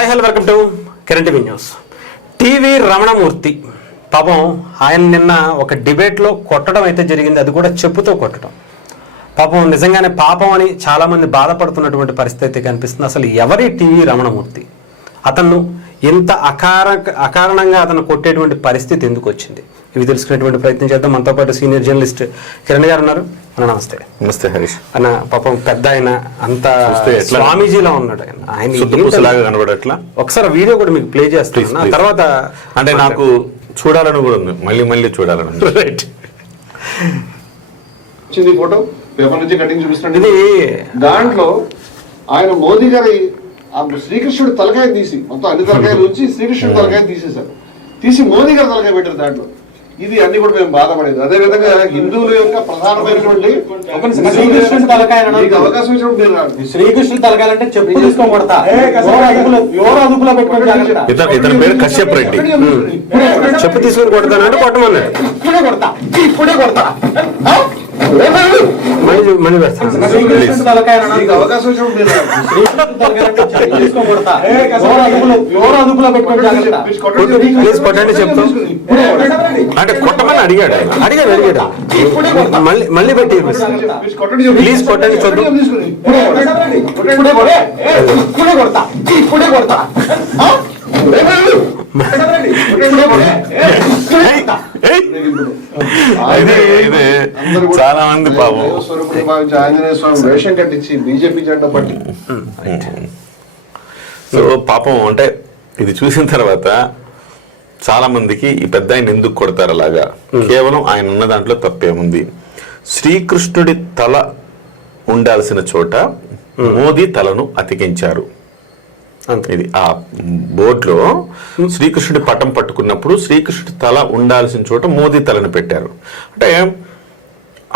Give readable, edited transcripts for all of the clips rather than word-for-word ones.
Hi hello welcome to Kiran TV news. TV Ramanamurthy పాపం ఆయన నిన్న ఒక డిబేట్లో కొట్టడం అయితే జరిగింది, అది కూడా చెప్పుతో కొట్టడం. పాపం నిజంగానే పాపం అని చాలామంది బాధపడుతున్నటువంటి పరిస్థితి కనిపిస్తుంది. అసలు ఎవరి టీవీ రమణమూర్తి? అతను ఇంత అకారణంగా అతను కొట్టేటువంటి పరిస్థితి ఎందుకు వచ్చింది? ఇవి తెలుసుకునేటువంటి ప్రయత్నం చేద్దాం. మనతో పాటు సీనియర్ జర్నలిస్ట్ కిరణ్ గారు ఉన్నారు. అన్న నమస్తే. నమస్తే హరీష్ అన్న. పాపం పెద్ద ఆయన అంత స్వామీజీలో ఉన్నాడు. ఆయన కనబడట్లా. ఒకసారి వీడియో కూడా మీకు ప్లే చేస్తాను, తర్వాత అంటే నాకు చూడాలని కూడా ఉంది, మళ్ళీ చూడాలని. రైట్. ఫోటో పేపర్ నుంచి కటింగ్ చూపిస్తున్నాడు. ఇది దాంట్లో ఆయన మోదీ గారి శ్రీకృష్ణుడు తలకాయ తీసి మొత్తం అన్ని తలకాయలు వచ్చి శ్రీకృష్ణుడు తలకాయ తీసేశారు, తీసి మోదీ గారు తలకాయ పెట్టారు దాంట్లో. ఇది అన్ని కూడా మేము బాధపడేది. అదే విధంగా హిందువుల యొక్క ప్రధానమైనటువంటి అవకాశం ఇచ్చినప్పుడు శ్రీకృష్ణుడు తలకాయాలంటే చెప్పు తీసుకొని కొడతా. ఇతని పేరు కశ్యప్ రెడ్డి. చెప్పు తీసుకొని కొడతానంటే కొట్టమన్నాడు. ఇప్పుడే కొడతా మళ్ళీ వేస్తాను. అవకాశం ప్లీజ్ కొట్టండి చెప్తాం అంటే కొట్టమని అడిగాడు. మళ్ళీ పెట్టి ప్లీజ్ కొట్టండి చూద్దాం. చాలా మంది పాపం ఆంజనేయ స్వామి వేషం కట్టించి బీజేపీ జెండా పట్టి. సో పాపం అంటే ఇది చూసిన తర్వాత చాలా మందికి ఈ పెద్ద ఆయన ఎందుకు కొడతారు అలాగా? కేవలం ఆయన ఉన్న దాంట్లో తప్పేముంది? శ్రీకృష్ణుడి తల ఉండాల్సిన చోట మోదీ తలను అతికించారు. ఇది ఆ బోర్డులో శ్రీకృష్ణుడి పటం పట్టుకున్నప్పుడు శ్రీకృష్ణుడి తల ఉండాల్సిన చోట మోదీ తలను పెట్టారు. అంటే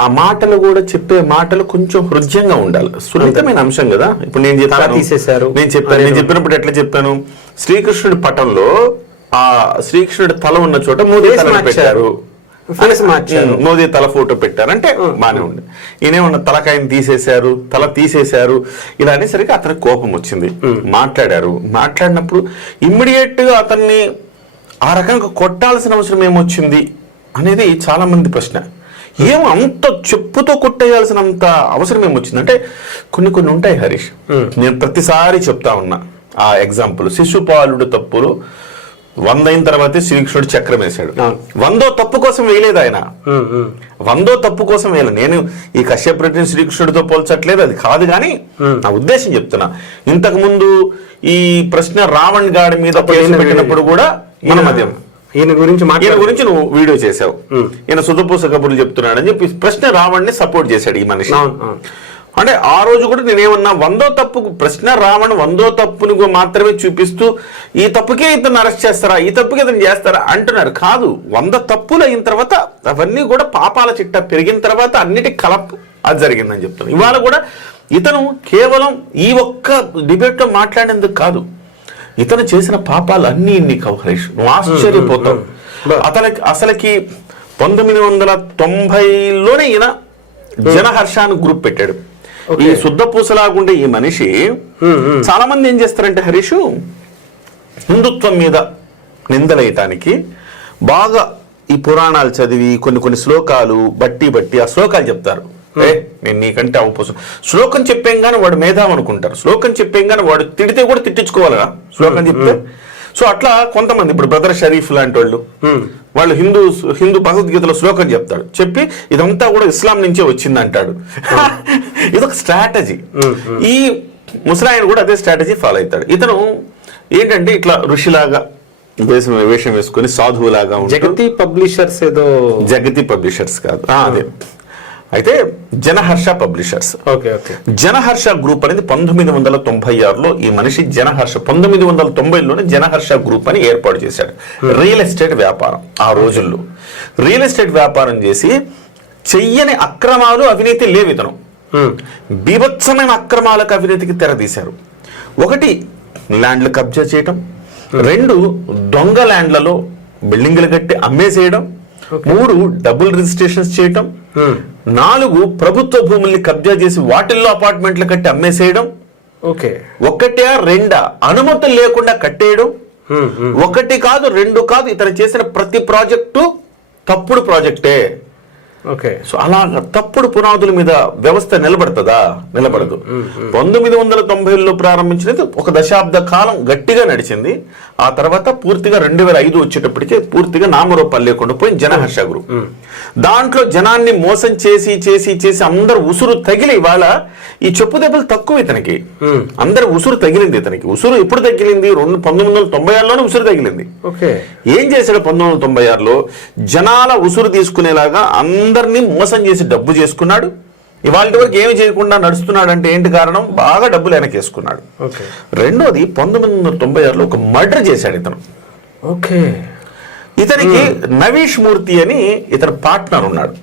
ఆ మాటలు కూడా చెప్పే మాటలు కొంచెం హృదయంగా ఉండాలి. సున్నితమైన అంశం కదా. ఇప్పుడు నేను చెప్పినప్పుడు ఎట్లా చెప్పాను? శ్రీకృష్ణుడి పటంలో ఆ శ్రీకృష్ణుడి తల ఉన్న చోట మోదీ తల పెట్టారు, మోదీ తల ఫోటో పెట్టారు అంటే బానే ఉంది. ఈయనేమన్నా తలకాయని తీసేశారు, తల తీసేశారు ఇలా అనేసరికి అతనికి కోపం వచ్చింది. మాట్లాడినప్పుడు ఇమ్మీడియట్ గా అతన్ని ఆ రకంగా కొట్టాల్సిన అవసరం ఏమొచ్చింది అనేది చాలా మంది ప్రశ్న. ఏమో అంత చెప్పుతో కొట్టేయాల్సినంత అవసరం ఏమొచ్చింది అంటే కొన్ని ఉంటాయి హరీష్. నేను ప్రతిసారి చెప్తా ఉన్నా ఆ ఎగ్జాంపుల్. శిశుపాలుడు తప్పులు 100 అయిన తర్వాతే శ్రీకృష్ణుడు చక్రం వేశాడు. 100వ తప్పు కోసం వేయలేదు ఆయన. 100వ తప్పు కోసం వేయలేదు. నేను ఈ కశ్యప్ రెడ్డిని శ్రీకృష్ణుడితో పోల్చట్లేదు, అది కాదు. కానీ నా ఉద్దేశం చెప్తున్నా. ఇంతకు ముందు ఈ ప్రశ్న రావణ్ గాడి మీద పెట్టినప్పుడు కూడా మన మధ్య ఈయన గురించి నువ్వు వీడియో చేసావు. ఈయన సుధపూస కబుర్లు చెప్తున్నాడని చెప్పి ప్రశ్న రావణ్ ని సపోర్ట్ చేశాడు ఈ మనిషి. అంటే ఆ రోజు కూడా నేనేమన్నా 100వ తప్పుకు ప్రశ్న రావణ్ 100వ తప్పును మాత్రమే చూపిస్తూ ఈ తప్పుకే ఇతను అరెస్ట్ చేస్తారా, ఈ తప్పుకే ఇతను చేస్తారా అంటున్నారు. కాదు, 100 తప్పులు అయిన తర్వాత అవన్నీ కూడా పాపాల చిట్ట పెరిగిన తర్వాత అన్నిటి కలప్ అది జరిగిందని చెప్తున్నాను. ఇవాళ కూడా ఇతను కేవలం ఈ ఒక్క డిబేట్ లో మాట్లాడేందుకు కాదు, ఇతను చేసిన పాపాలు అన్ని ఇన్ని హరీష్, నువ్వు ఆశ్చర్యపోతావు. అసలుకి 1990లోనే ఈయన జనహర్షాన్ని గ్రూప్ పెట్టాడు. ఈ శుద్ధపూసలాగుండే ఈ మనిషి చాలా మంది ఏం చేస్తారంటే హరీష్, హిందుత్వం మీద నిందలేయటానికి బాగా ఈ పురాణాలు చదివి కొన్ని శ్లోకాలు బట్టి ఆ శ్లోకాలు చెప్తారు. నేను నీకంటే అవపోసం శ్లోకం చెప్పేం కానీ వాడు మేధావి అనుకుంటారు. శ్లోకం చెప్పేం కానీ వాడు తిడితే కూడా తిట్టించుకోవాలిగా శ్లోకం చెప్తే. సో అట్లా కొంతమంది ఇప్పుడు బ్రదర్ షరీఫ్ లాంటి వాళ్ళు హిందూ భగవద్గీతలో శ్లోకం చెప్తాడు, చెప్పి ఇదంతా కూడా ఇస్లాం నుంచే వచ్చింది అంటాడు. ఇదొక స్ట్రాటజీ. ఈ ముసలాయన కూడా అదే స్ట్రాటజీ ఫాలో అవుతాడు. ఇతను ఏంటంటే ఇట్లా ఋషిలాగా వేషం వేసుకొని సాధువులాగా జగతి పబ్లిషర్స్ కాదు అదే అయితే జనహర్ష పబ్లిషర్స్. జనహర్ష గ్రూప్ అనేది 1996లో ఈ మనిషి 1990లోనే జనహర్ష గ్రూప్ అని ఏర్పాటు చేశాడు. రియల్ ఎస్టేట్ వ్యాపారం. ఆ రోజుల్లో రియల్ ఎస్టేట్ వ్యాపారం చేసి చెయ్యని అక్రమాలు అవినీతి లేవు. ఇతను బీభత్సమైన అక్రమాలకు అవినీతికి తెరదీశారు. 1 ల్యాండ్లు కబ్జా చేయటం, 2 దొంగ ల్యాండ్లలో బిల్డింగ్లు కట్టి అమ్మేసేయడం, 3 డబుల్ రిజిస్ట్రేషన్స్ చేయటం, 4 ప్రభుత్వ భూముల్ని కబ్జా చేసి వాటిల్లో అపార్ట్మెంట్లు కట్టి అమ్మేసేయడం, ఓకే. ఒకటా రెండా అనుమతులు లేకుండా కట్టేయడం, ఒకటి కాదు రెండు కాదు, ఇతను చేసిన ప్రతి ప్రాజెక్టు తప్పుడు ప్రాజెక్టే. ఓకే. సో అలా తప్పుడు పునాదుల మీద వ్యవస్థ నిలబడుతుందా? నిలబడదు. 1990లో ప్రారంభించినది ఒక దశాబ్ద కాలం గట్టిగా నడిచింది. ఆ తర్వాత పూర్తిగా 2005 వచ్చేటప్పటికే పూర్తిగా నామరూపాలు లేకుండా పోయి జనహర్ష గ్రూప్. దాంట్లో జనాన్ని మోసం చేసి చేసి చేసి అందరు ఉసురు తగిలి ఇవాళ ఈ చెప్పు దెబ్బలు తక్కువ ఇతనికి. అందరు ఉసురు తగిలింది ఇతనికి. ఉసురు ఎప్పుడు తగిలింది? 1996లోనే ఉసురు తగిలింది. ఏం చేశాడు 1996లో? జనాల ఉసురు తీసుకునేలాగా అందరినీ మోసం చేసి డబ్బు చేసుకున్నాడు. ఇవాళ వరకు ఏమి చేయకుండా నడుస్తున్నాడు అంటే ఏంటి కారణం? బాగా డబ్బులు వెనకేసుకున్నాడు. రెండోది 1996లో ఒక మర్డర్ చేశాడు ఇతను. ఓకే. ఇతనికి నవీష్ మూర్తి అని ఇతని పార్ట్నర్ ఉన్నాడు.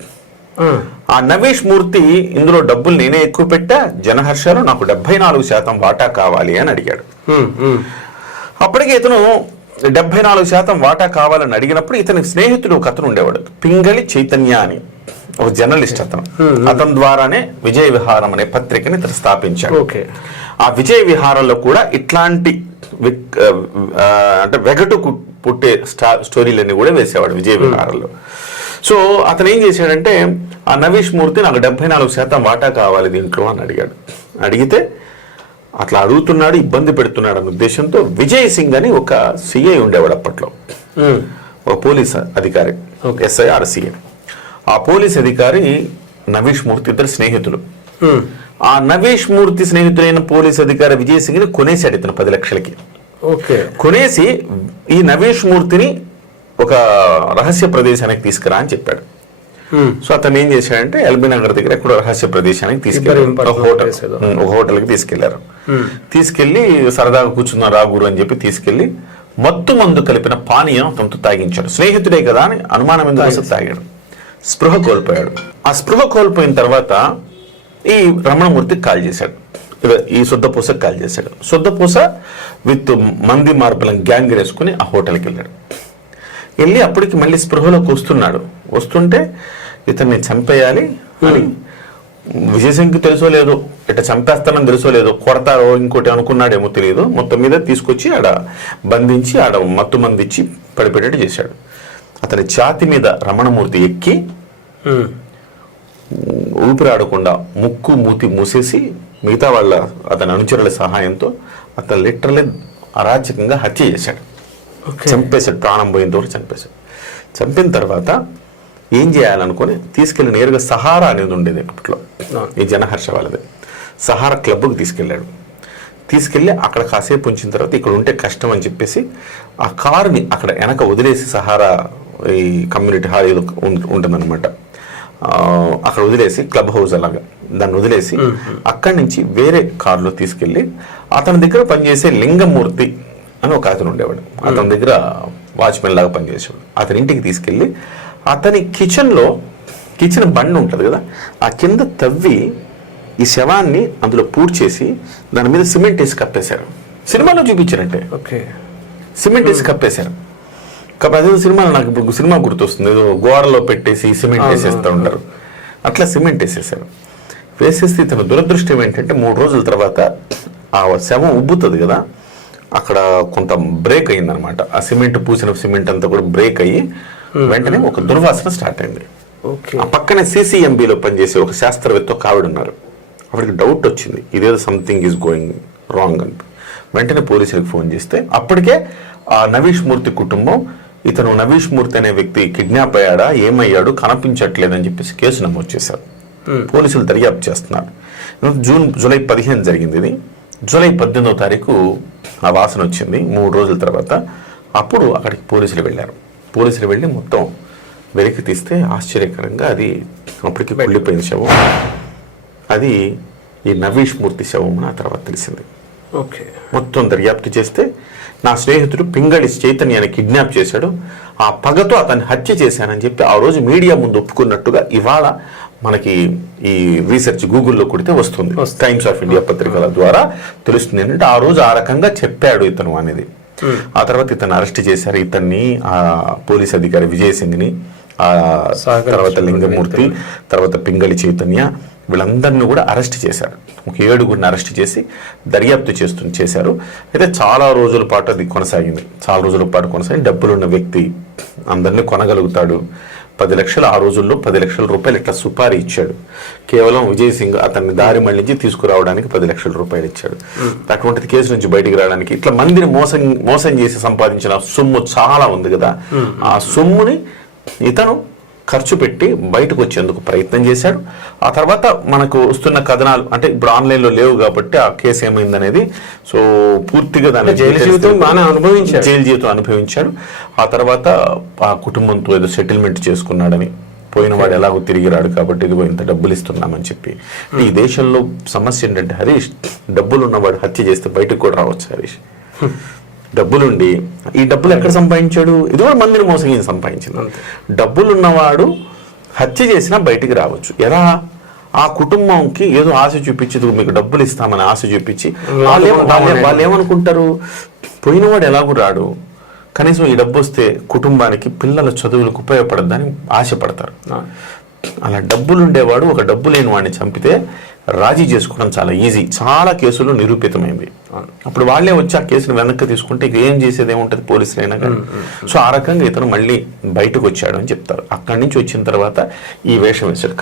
ఆ నవీష్ మూర్తి ఇందులో డబ్బులు నేనే ఎక్కువ పెట్టా, జనహర్షలో నాకు 74% వాటా కావాలి అని అడిగాడు. అప్పటికే ఇతను 74% వాటా కావాలని అడిగినప్పుడు ఇతని స్నేహితుడు ఒక అతను ఉండేవాడు, పింగళి చైతన్య అని, ఒక జర్నలిస్ట్ అతను. అతని ద్వారానే విజయ విహారం అనే పత్రికని ఇతను స్థాపించాడు. ఆ విజయ విహారంలో కూడా ఇట్లాంటి అంటే వెగటు పుట్టే స్టోరీలన్నీ కూడా వేసేవాడు విజయ విహారంలో. సో అతను ఏం చేశాడంటే ఆ నవీష్ మూర్తి నాకు 74% వాటా కావాలి దీంట్లో అని అడిగాడు. అడిగితే అట్లా అడుగుతున్నాడు, ఇబ్బంది పెడుతున్నాడు అనే ఉద్దేశంతో విజయ్ సింగ్ అని ఒక సిఐ ఉండేవాడు అప్పట్లో, ఒక పోలీస్ అధికారి, SIR సిఐ. ఆ పోలీస్ అధికారి నవీష్ మూర్తి ఇద్దరు స్నేహితులు. ఆ నవీష్ మూర్తి స్నేహితులైన పోలీస్ అధికారి విజయ్ సింగ్ ని కొనేశాడు ఇతను 10 లక్షలకి. కొనేసి ఈ నవీష్ మూర్తిని ఒక రహస్య ప్రదేశానికి తీసుకురా అని చెప్పాడు. సో అతను ఏం చేశాడంటే ఎల్బీ నగర్ దగ్గర ఎక్కడో రహస్య ప్రదేశానికి తీసుకెళ్ళారు, ఒక హోటల్కి తీసుకెళ్లారు. తీసుకెళ్లి సరదాగా కూర్చున్న రాగురు అని చెప్పి తీసుకెళ్లి మత్తు మందు కలిపిన పానీయం తమతో తాగించాడు. స్నేహితుడే కదా అని అనుమానం ఎందుకు తాగాడు. స్పృహ కోల్పోయాడు. ఆ స్పృహ కోల్పోయిన తర్వాత ఈ రమణమూర్తికి కాల్ చేశాడు, ఈ శుద్ధపూసకి కాల్ చేశాడు. శుద్ధపూస విత్ మంది మార్బలం గ్యాంగ్ వేసుకుని ఆ హోటల్కి వెళ్ళాడు. వెళ్ళి అప్పటికి మళ్ళీ స్పృహలోకి వస్తుంటే ఇతన్ని చంపేయాలి అని విజయసింగ్కి తెలుసో లేదో, ఇట్లా చంపేస్తానని తెలుసో లేదో, కొడతారో ఇంకోటి అనుకున్నాడేమో తెలియదు. మొత్తం మీద తీసుకొచ్చి ఆడ బంధించి ఆడ మత్తు మంది ఇచ్చి పడిపెట్టేట్టు చేశాడు. అతని ఛాతి మీద రమణమూర్తి ఎక్కి ఊపిరాడకుండా ముక్కు మూతి మూసేసి మిగతా వాళ్ళ అతని అనుచరుల సహాయంతో అతను లిటరలీ అరాచకంగా హత్య చేశాడు. చంపేశాడు, ప్రాణం పోయినంత వరకు చంపేశాడు. చంపిన తర్వాత ఏం చేయాలనుకుని తీసుకెళ్లి నేరుగా సహారా అనేది ఉండేది అప్పట్లో, ఈ జనహర్ష వాళ్ళది. సహారా క్లబ్కి తీసుకెళ్ళాడు. తీసుకెళ్ళి అక్కడ కాసేపు ఉంచిన తర్వాత ఇక్కడ ఉంటే కష్టం అని చెప్పేసి ఆ కారుని అక్కడ వెనక వదిలేసి, సహారా ఈ కమ్యూనిటీ హాల్ ఏదో ఉంటుందన్నమాట, అక్కడ వదిలేసి క్లబ్ హౌస్ అలాగా దాన్ని వదిలేసి అక్కడి నుంచి వేరే కారులో తీసుకెళ్ళి అతని దగ్గర పనిచేసే లింగమూర్తి అని ఒక అతను ఉండేవాడు, అతని దగ్గర వాచ్మెన్ లాగా పనిచేసేవాడు. అతని ఇంటికి తీసుకెళ్ళి అతని కిచెన్ బండి ఉంటుంది కదా, ఆ కింద తవ్వి ఈ శవాన్ని అందులో పూడ్చేసి దాని మీద సిమెంట్ వేసి కప్పేశారు. సినిమాలో చూపించారంటే సిమెంట్ వేసి కప్పేశారు. అదే సినిమాలో నాకు ఇప్పుడు సినిమా గుర్తొస్తుంది, ఏదో గోడలో పెట్టేసి సిమెంట్ వేసేస్తూ ఉంటారు, అట్లా సిమెంట్ వేసేసారు. వేసేస్తే ఇతను దురదృష్టం ఏంటంటే 3 రోజుల తర్వాత ఆ శవం ఉబ్బుతుంది కదా, అక్కడ కొంత బ్రేక్ అయిందనమాట. ఆ సిమెంట్ పూసిన సిమెంట్ అంతా కూడా బ్రేక్ అయ్యి వెంటనే ఒక దుర్వాసన స్టార్ట్ అయింది. ఆ పక్కనే CCMBలో పనిచేసే ఒక శాస్త్రవేత్త ఒక ఆవిడ ఉన్నారు. ఆవిడకి డౌట్ వచ్చింది, ఇదేదో సంథింగ్ ఈజ్ గోయింగ్ రాంగ్ అని. వెంటనే పోలీసులకు ఫోన్ చేస్తే అప్పటికే ఆ నవీష్ మూర్తి కుటుంబం ఇతను నవీష్ మూర్తి అనే వ్యక్తి కిడ్నాప్ అయ్యాడా, ఏమయ్యాడు, కనిపించట్లేదని చెప్పేసి కేసు నమోదు చేశారు. పోలీసులు దర్యాప్తు చేస్తున్నారు. జూలై 15 జరిగింది ఇది. జూలై 18వ తారీఖు ఆ వాసన వచ్చింది 3 రోజుల తర్వాత. అప్పుడు అక్కడికి పోలీసులు వెళ్ళారు. పోలీసులు వెళ్ళి మొత్తం వెలికి తీస్తే ఆశ్చర్యకరంగా అది అప్పటికి కుళ్ళిపోయిన శవం, అది ఈ నవీష్ మూర్తి శవం అని ఆ తర్వాత తెలిసింది. మొత్తం దర్యాప్తు చేస్తే నా స్నేహితుడు పింగళి చైతన్యాన్ని కిడ్నాప్ చేశాడు, ఆ పగతో అతన్ని హత్య చేశానని చెప్పి ఆ రోజు మీడియా ముందు ఒప్పుకున్నట్టుగా ఇవాళ మనకి ఈ రీసెర్చ్ గూగుల్లో కొడితే వస్తుంది, టైమ్స్ ఆఫ్ ఇండియా పత్రికల ద్వారా తెలుస్తుంది. ఏంటంటే ఆ రోజు ఆ రకంగా చెప్పాడు ఇతను అనేది. ఆ తర్వాత ఇతను అరెస్ట్ చేశారు, ఇతన్ని ఆ పోలీస్ అధికారి విజయ్ సింగ్ని, తర్వాత లింగమూర్తి, తర్వాత పింగళి చైతన్య, వీళ్ళందరినీ కూడా అరెస్ట్ చేశారు. ఒక 7గురిని అరెస్ట్ చేసి దర్యాప్తు చేశారు. అయితే చాలా రోజుల పాటు అది కొనసాగింది. చాలా రోజుల పాటు కొనసాగి డబ్బులున్న వ్యక్తి అందరినీ కొనగలుగుతాడు. 10 లక్షలు, ఆ రోజుల్లో 10 లక్షల రూపాయలు ఇట్లా సుపారీ ఇచ్చాడు. కేవలం విజయ్ సింగ్ అతన్ని దారి మళ్లించి తీసుకురావడానికి 10 లక్షల రూపాయలు ఇచ్చాడు. అటువంటిది కేసు నుంచి బయటికి రావడానికి ఇట్లా మందిని మోసం చేసి సంపాదించిన సొమ్ము చాలా ఉంది కదా, ఆ సొమ్ముని ఇతను ఖర్చు పెట్టి బయటకు వచ్చేందుకు ప్రయత్నం చేశాడు. ఆ తర్వాత మనకు వస్తున్న కథనాలు అంటే ఇప్పుడు ఆన్లైన్లో లేవు కాబట్టి ఆ కేసు ఏమైందనేది సో పూర్తిగా దాన్ని జైలు జీవితం అనుభవించాడు. ఆ తర్వాత ఆ కుటుంబంతో ఏదో సెటిల్మెంట్ చేసుకున్నాడని, పోయినవాడు ఎలాగో తిరిగి రాడు కాబట్టి ఇదిగో ఇంత డబ్బులు ఇస్తున్నామని చెప్పి. ఈ దేశంలో సమస్య ఏంటంటే హరీష్, డబ్బులు ఉన్నవాడు హత్య చేస్తే బయటకు కూడా రావచ్చు హరీష్. డబ్బులుండి ఈ డబ్బులు ఎక్కడ సంపాదించాడు? ఇది కూడా మందిని మోసం సంపాదించింది. డబ్బులున్నవాడు హత్య చేసినా బయటికి రావచ్చు. ఎలా? ఆ కుటుంబంకి ఏదో ఆశ చూపించి మీకు డబ్బులు ఇస్తామని ఆశ చూపించి వాళ్ళు ఏమనుకుంటారు, పోయినవాడు ఎలాగూ రాడు, కనీసం ఈ డబ్బు వస్తే కుటుంబానికి పిల్లల చదువులకు ఉపయోగపడద్దని ఆశపడతారు. అలా డబ్బులు ఉండేవాడు ఒక డబ్బు లేని వాడిని చంపితే రాజీ చేసుకోవడం చాలా ఈజీ. చాలా కేసులు నిరూపితమైంది. అప్పుడు వాళ్ళే వచ్చి ఆ కేసును వెనక్కి తీసుకుంటే ఇక ఏం చేసేది ఏముంటుంది పోలీసులైనా కానీ. సో ఆ రకంగా ఇతను మళ్ళీ బయటకు వచ్చాడు అని చెప్తారు. అక్కడి నుంచి వచ్చిన తర్వాత ఈ వేషం వేశాడు.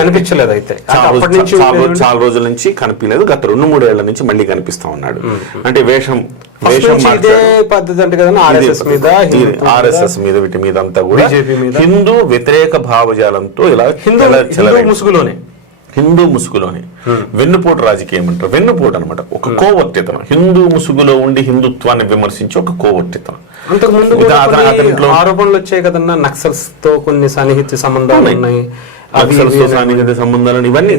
కనిపించలేదు, అయితే చాలా రోజుల నుంచి కనిపించలేదు. గత 2-3 ఏళ్ల నుంచి మళ్ళీ కనిపిస్తా ఉన్నాడు. అంటే వేషం పద్ధతి అంటే కదా, ఆర్ఎస్ఎస్ మీద వీటి మీద అంతా కూడా హిందూ వ్యతిరేక భావజాలంతో ఇలా హిందూ ముసుగులోనే వెన్నుపోటు రాజకీయం అంటారు. వెన్నుపోటు అనమాట, ఒక కోవర్తితనం. హిందూ ముసుగులో ఉండి హిందుత్వాన్ని విమర్శించి ఒక కోవర్తితనం. అంతకుముందు ఆరోపణలు వచ్చాయి కదన్నా, నక్సల్స్ తో కొన్ని సన్నిహిత సంబంధాలు ఉన్నాయి, సాన్నిహిత సంబంధాలను ఇవన్నీ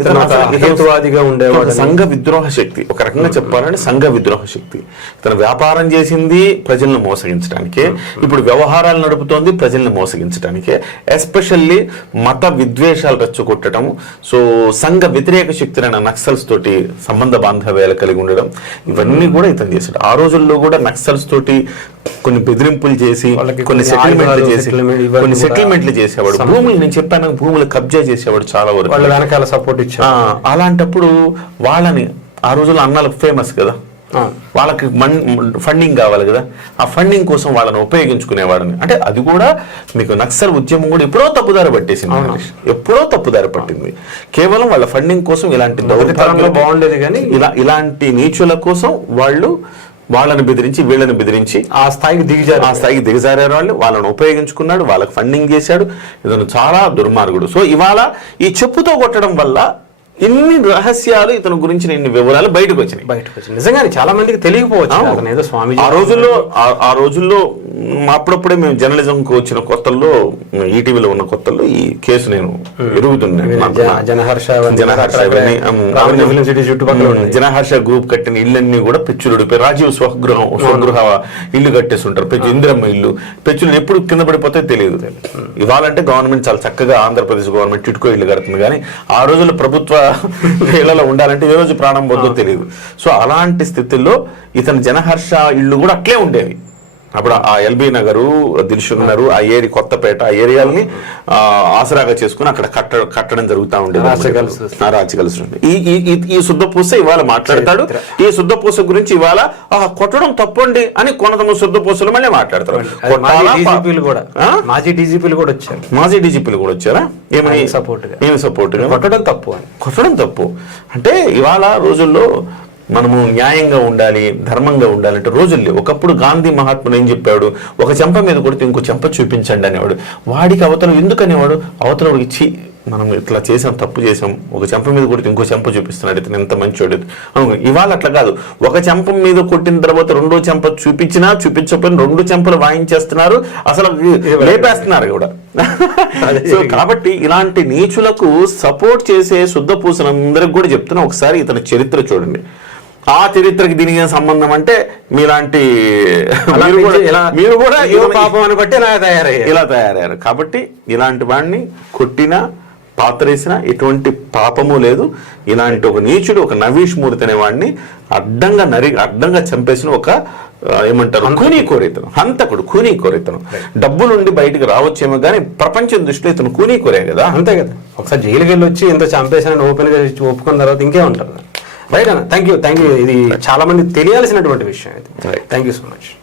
హేతువాదిగా ఉండేవాడు. సంఘ విద్రోహ శక్తి, ఒక రకంగా చెప్పాలంటే సంఘ విద్రోహ శక్తి. తన వ్యాపారం చేసింది ప్రజలను మోసగించడానికే, ఇప్పుడు వ్యవహారాలు నడుపుతోంది ప్రజల్ని మోసగించడానికే. ఎస్పెషల్లీ మత విద్వేషాలు రెచ్చగొట్టడం, సో సంఘ వ్యతిరేక శక్తులైన నక్సల్స్ తోటి సంబంధ బాంధవ్యాలు కలిగి ఉండడం, ఇవన్నీ కూడా ఇతను చేశాడు. ఆ రోజుల్లో కూడా నక్సల్స్ తోటి కొన్ని బెదిరింపులు చేసి కొన్ని సెటిల్మెంట్లు చేసేవాడు. భూములు నేను చెప్పాను, భూములు కబ్జా చేసేవాడు చాలా వరకు, వాళ్ళ వెనకాల సపోర్ట్ ఇచ్చాడు. అలాంటప్పుడు వాళ్ళని ఆ రోజుల్లో అన్నాలకు ఫేమస్ కదా, వాళ్ళకి ఫండింగ్ కావాలి కదా, ఆ ఫండింగ్ కోసం వాళ్ళని ఉపయోగించుకునేవాడని. అంటే అది కూడా మీకు నక్సల్ ఉద్యమం కూడా ఎప్పుడో తప్పుదారి పట్టేసింది, ఎప్పుడో తప్పుదారి పట్టింది. కేవలం వాళ్ళ ఫండింగ్ కోసం ఇలాంటి బాగుండేది కానీ ఇలాంటి నీచుల కోసం వాళ్ళని బెదిరించి వీళ్ళని బెదిరించి ఆ స్థాయికి దిగజారారు. వాళ్ళని ఉపయోగించుకున్నాడు, వాళ్ళకి ఫండింగ్ చేశాడు. ఇతను చాలా దుర్మార్గుడు. సో ఇవాళ ఈ చెప్పుతో కొట్టడం వల్ల ఇన్ని రహస్యాలు ఇతని గురించి ఇన్ని వివరాలు బయటకు వచ్చినాయి. నిజంగానే చాలా మందికి తెలియకపోవచ్చు. స్వామి ఆ రోజుల్లో అప్పుడప్పుడే మేము జర్నలిజంకి వచ్చిన కొత్తల్లో, ఈటీవీలో ఉన్న కొత్తల్లో ఈ కేసు నేను ఎరుగుతున్నాను. జనహర్ష గ్రూప్ కట్టిన ఇళ్ళన్నీ కూడా పెచ్చులుడి రాజీవ్ స్వగృహ ఇల్లు కట్టేస్తుంటారు, ఇందిరమ్మ ఇల్లు. పెచ్చులు ఎప్పుడు కింద పడిపోతే తెలియదు. ఇవాళంటే గవర్నమెంట్ చాలా చక్కగా, ఆంధ్రప్రదేశ్ గవర్నమెంట్ టిట్కో ఇల్లు కడుతుంది. కానీ ఆ రోజుల్లో ప్రభుత్వ ఇళ్లలో ఉండాలంటే ఏ రోజు ప్రాణం పోతుందో తెలియదు. సో అలాంటి స్థితిలో ఇతని జనహర్ష ఇళ్ళు కూడా అట్లే ఉండేవి. అప్పుడు ఆ ఎల్బీ నగరు, దిల్షుక్ నగరు, ఆ ఏరి కొత్తపేట, ఆ ఏరియాలని ఆసరాగా చేసుకుని అక్కడ కట్టడం జరుగుతూ ఉండేది. రాజకల్సి ఈ శుద్ధపూస ఇవాళ మాట్లాడతాడు. ఈ శుద్ధపూస గురించి ఇవాళ కొట్టడం తప్పండి అని కొంతమంది శుద్ధపూసలు మళ్ళీ మాట్లాడతారు. మాజీ డీజీపీలు కూడా వచ్చారా? ఏమి సపోర్ట్ కొట్టడం తప్పు అంటే ఇవాళ రోజుల్లో మనము న్యాయంగా ఉండాలి, ధర్మంగా ఉండాలంటే రోజుల్లో. ఒకప్పుడు గాంధీ మహాత్ముడు ఏం చెప్పాడు, ఒక చెంప మీద కొడితే ఇంకో చెంప చూపించండి అనేవాడు. వాడికి అవతల ఎందుకు అనేవాడు, అవతల ఇచ్చి మనం ఇట్లా చేసాం, తప్పు చేసాం, ఒక చెంప మీద కొడితే ఇంకో చెంప చూపిస్తున్నాడు, ఇతను ఎంత మంచోడు. ఇవాళ అట్లా కాదు, ఒక చెంప మీద కొట్టిన తర్వాత రెండో చెంప చూపించినా చూపించకపోయినా 2 చెంపలు వాయించేస్తున్నారు, అసలు లేపేస్తున్నారు కూడా. సో కాబట్టి ఇలాంటి నీచులకు సపోర్ట్ చేసే శుద్ధపూసలందరికి కూడా చెప్తున్నా, ఒకసారి ఇతని చరిత్ర చూడండి. ఆ చరిత్రకి దీనికి సంబంధం అంటే మీలాంటి మీరు కూడా పాపం అని బట్టి ఇలా తయారయ్యారు. కాబట్టి ఇలాంటి వాడిని కొట్టినా పాత్రేసిన ఎటువంటి పాపము లేదు. ఇలాంటి ఒక నీచుడు, ఒక నవీష్ మూర్తి అనే వాడిని అడ్డంగా చంపేసిన ఒక ఏమంటారు, కూనీకోరు ఇతను, హంతకుడు, కూనీకోరు ఇతను. డబ్బు నుండి బయటకు రావచ్చేమో కానీ ప్రపంచం దృష్టిలో ఇతను కూనీకోరే కదా. అంతే కదా, ఒకసారి జైలుకి వెళ్ళి వచ్చి ఎంత చంపేసానని ఓపెన్గా ఒప్పుకున్న తర్వాత ఇంకే ఉంటారు. రైట్ అన్న, థ్యాంక్ యూ. ఇది చాలా మంది తెలియాల్సినటువంటి విషయం. Right. Thank you so much.